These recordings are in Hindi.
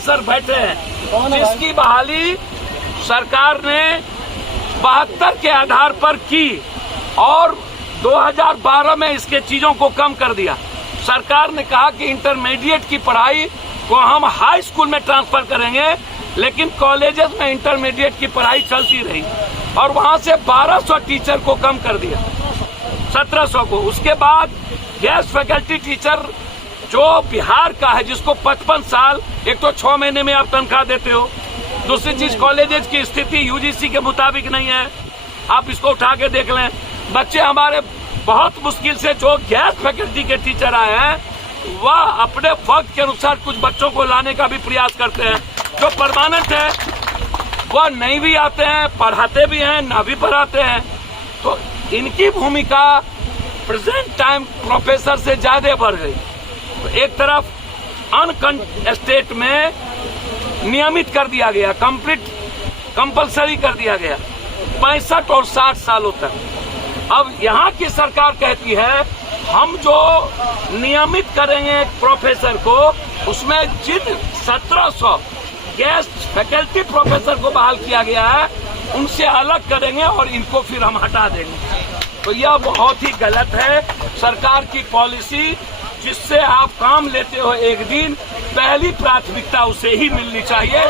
प्रोफेसर बैठे हैं जिसकी बहाली सरकार ने 72 के आधार पर की और 2012 में इसके चीजों को कम कर दिया। सरकार ने कहा कि इंटरमीडिएट की पढ़ाई को हम हाई स्कूल में ट्रांसफर करेंगे, लेकिन कॉलेजेस में इंटरमीडिएट की पढ़ाई चलती रही और वहां से 1200 टीचर को कम कर दिया, 1700 को। उसके बाद गेस्ट फैकल्टी टीचर जो बिहार का है, जिसको 55 साल, एक तो 6 महीने में आप तनख्वाह देते हो, दूसरी चीज कॉलेजेस की स्थिति यूजीसी के मुताबिक नहीं है, आप इसको उठा के देख लें। बच्चे हमारे बहुत मुश्किल से जो गेस्ट फैकल्टी के टीचर आए हैं वह अपने वक्त के अनुसार कुछ बच्चों को लाने का भी प्रयास करते हैं। जो परमानेंट है वह नहीं भी आते हैं, पढ़ाते भी हैं, ना भी पढ़ाते हैं। तो इनकी भूमिका प्रेजेंट टाइम प्रोफेसर से ज्यादा बढ़ गई। तो एक तरफ स्टेट में नियमित कर दिया गया, कंपल्सरी कर दिया गया 65 और 60 सालों तक। अब यहाँ की सरकार कहती है हम जो नियमित करेंगे प्रोफेसर को, उसमें जिन 1700 गेस्ट फैकल्टी प्रोफेसर को बहाल किया गया है उनसे अलग करेंगे और इनको फिर हम हटा देंगे। तो यह बहुत ही गलत है सरकार की पॉलिसी, जिससे आप काम लेते हो एक दिन, पहली प्राथमिकता उसे ही मिलनी चाहिए।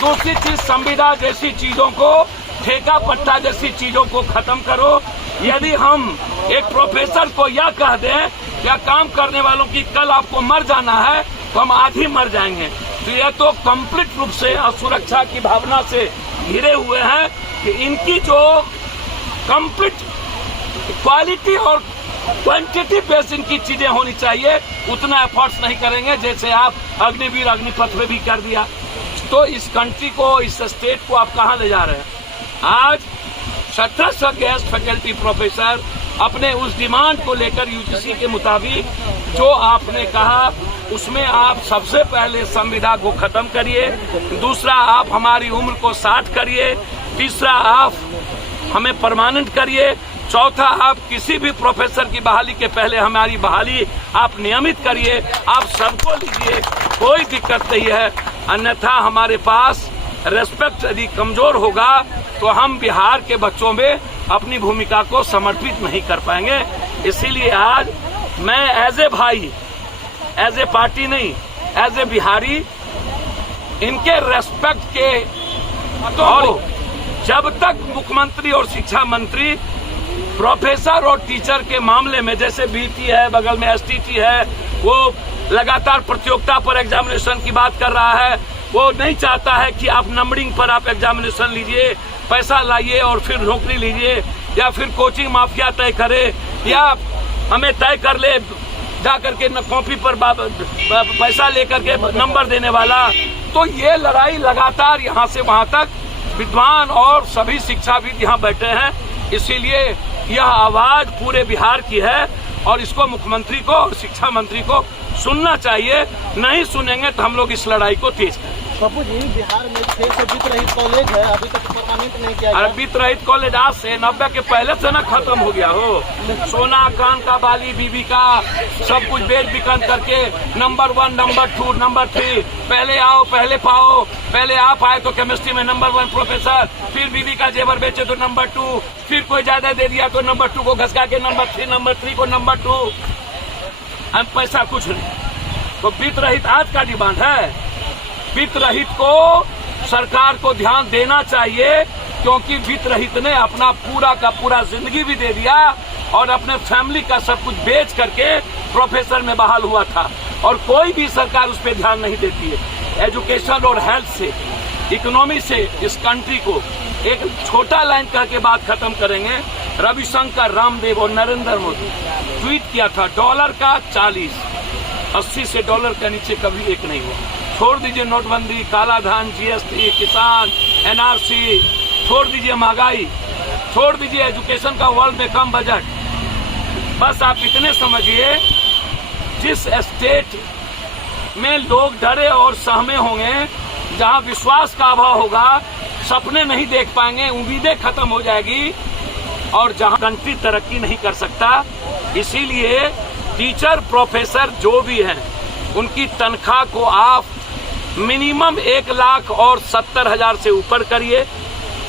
दूसरी चीज, संविदा जैसी चीजों को, ठेका पट्टा जैसी चीजों को खत्म करो। यदि हम एक प्रोफेसर को यह कह दें या काम करने वालों की कल आपको मर जाना है, तो हम आज ही मर जाएंगे। तो यह तो कंप्लीट रूप से असुरक्षा की भावना से घिरे हुए हैं कि इनकी जो कंप्लीट क्वालिटी और क्वांटिटी बेस इनकी चीजें होनी चाहिए, उतना एफर्ट्स नहीं करेंगे जैसे आप अग्निवीर अग्निपथ में भी कर दिया। तो इस कंट्री को, इस स्टेट को आप कहाँ ले जा रहे हैं? आज 1700 गेस्ट फैकल्टी प्रोफेसर अपने उस डिमांड को लेकर यूजीसी के मुताबिक जो आपने कहा उसमें आप सबसे पहले संविदा को खत्म करिए, दूसरा आप हमारी उम्र को 60 करिए, तीसरा आप हमें परमानेंट करिए, चौथा आप किसी भी प्रोफेसर की बहाली के पहले हमारी बहाली आप नियमित करिए। आप सबको लीजिए, कोई दिक्कत नहीं है। अन्यथा हमारे पास रेस्पेक्ट यदि कमजोर होगा तो हम बिहार के बच्चों में अपनी भूमिका को समर्पित नहीं कर पाएंगे। इसीलिए आज मैं एज ए भाई, एज ए पार्टी नहीं, एज ए बिहारी, इनके रेस्पेक्ट के तो जब तक मुख्यमंत्री और शिक्षा मंत्री प्रोफेसर और टीचर के मामले में, जैसे बीटी है, बगल में एसटीटी है, वो लगातार प्रतियोगिता पर एग्जामिनेशन की बात कर रहा है, वो नहीं चाहता है कि आप नंबरिंग पर आप एग्जामिनेशन लीजिए, पैसा लाइए और फिर नौकरी लीजिए, या फिर कोचिंग माफिया तय करे, या हमें तय कर ले जा करके कॉपी पर पैसा लेकर के नंबर देने वाला। तो ये लड़ाई लगातार यहाँ से वहाँ तक, विद्वान और सभी शिक्षाविद यहाँ बैठे हैं, इसीलिए यह आवाज पूरे बिहार की है और इसको मुख्यमंत्री को और शिक्षा मंत्री को सुनना चाहिए। नहीं सुनेंगे तो हम लोग इस लड़ाई को तेज करेंगे। बापू जी, बिहार में 6 वित्त रहित कॉलेज है, अभी तक परमानेंट नहीं किया गया। वित्त रहित कॉलेज आज से 90 के पहले से ना खत्म हो गया हो। सोना, कान का बाली, बीबी का सब कुछ बेच बिकन करके नंबर 1, नंबर 2, नंबर 3, पहले आओ पहले पाओ, पहले आप आए तो केमिस्ट्री में नंबर 1 प्रोफेसर, फिर बीबी का जेवर बेचे तो नंबर 2, फिर कोई ज्यादा दे दिया तो नंबर 2 को घसका के नंबर 3, नंबर 3 को नंबर 2। हम पैसा कुछ नहीं। तो वित्त रहित आज का डिमांड है। वित्त रहित को सरकार को ध्यान देना चाहिए, क्योंकि वित्त रहित ने अपना पूरा का पूरा जिंदगी भी दे दिया और अपने फैमिली का सब कुछ बेच करके प्रोफेसर में बहाल हुआ था, और कोई भी सरकार उस पर ध्यान नहीं देती है। एजुकेशन और हेल्थ से, इकोनॉमी से इस कंट्री को एक छोटा लाइन करके बात खत्म करेंगे। रविशंकर, रामदेव और नरेंद्र मोदी ट्वीट किया था डॉलर का 40, 80 से डॉलर के नीचे कभी एक नहीं हुआ। छोड़ दीजिए नोटबंदी, काला धन, जीएसटी, किसान, एनआरसी, छोड़ दीजिए महंगाई, छोड़ दीजिए एजुकेशन का वर्ल्ड में कम बजट। बस आप इतने समझिए, जिस स्टेट में लोग डरे और सहमे होंगे, जहां विश्वास का अभाव होगा, सपने नहीं देख पाएंगे, उम्मीदें खत्म हो जाएगी, और जहां कंट्री तरक्की नहीं कर सकता। इसीलिए टीचर, प्रोफेसर जो भी हैं, उनकी तनख्वाह को आप मिनिमम 1,70,000 से ऊपर करिए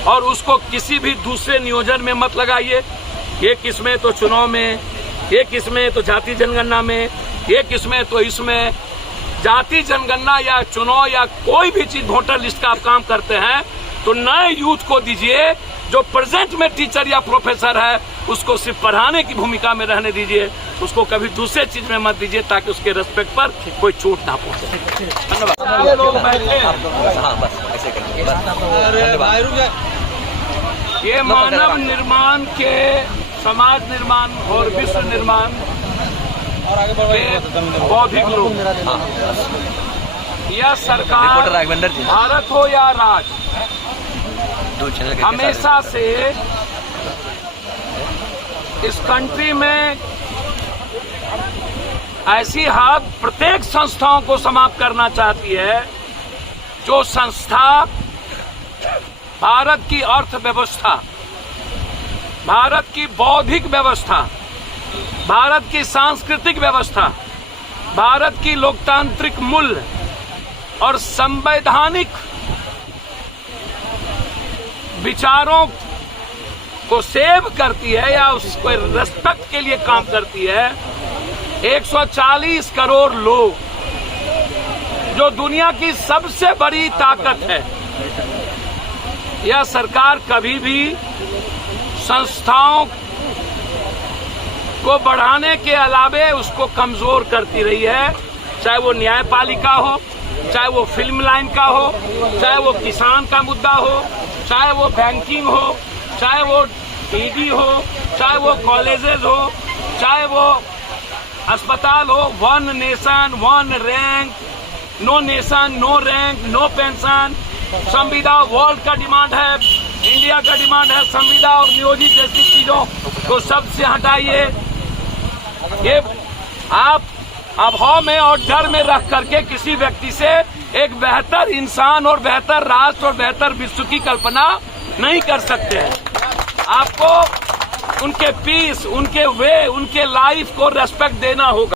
और उसको किसी भी दूसरे नियोजन में मत लगाइए। एक इसमें तो चुनाव में, एक इसमें तो जाति जनगणना में, एक इसमें तो इसमें। जाति जनगणना या चुनाव या कोई भी चीज वोटर लिस्ट का आप काम करते हैं तो नए यूथ को दीजिए। जो प्रेजेंट में टीचर या प्रोफेसर है उसको सिर्फ पढ़ाने की भूमिका में रहने दीजिए, उसको कभी दूसरे चीज में मत दीजिए ताकि उसके रेस्पेक्ट पर कोई चोट ना पहुंचे। धन्यवाद। लोग बैठे ये मानव निर्माण के, समाज निर्माण और विश्व निर्माण के बौद्धिक लोग, यह सरकार भारत हो या राज्य, हमेशा से इस कंट्री में ऐसी हालत प्रत्येक संस्थाओं को समाप्त करना चाहती है जो संस्था भारत की अर्थव्यवस्था, भारत की बौद्धिक व्यवस्था, भारत की सांस्कृतिक व्यवस्था, भारत की लोकतांत्रिक मूल्य और संवैधानिक विचारों को सेव करती है या उसको रेस्पेक्ट के लिए काम करती है। 140 करोड़ लोग जो दुनिया की सबसे बड़ी ताकत है, यह सरकार कभी भी संस्थाओं को बढ़ाने के अलावे उसको कमजोर करती रही है। चाहे वो न्यायपालिका हो, चाहे वो फिल्म लाइन का हो, चाहे वो किसान का मुद्दा हो, चाहे वो बैंकिंग हो, चाहे वो ईडी हो, चाहे वो कॉलेजेस हो, चाहे वो अस्पताल हो। 1 nation 1 rank, no nation no rank no pension. संविदा वर्ल्ड का डिमांड है, इंडिया का डिमांड है। संविदा और नियोजित जैसी चीजों को सबसे हटाइए। ये आप अभाव में और डर में रख करके किसी व्यक्ति से एक बेहतर इंसान और बेहतर राष्ट्र और बेहतर विश्व की कल्पना नहीं कर सकते हैं। आपको उनके पीस, उनके वे, उनके लाइफ को रेस्पेक्ट देना होगा।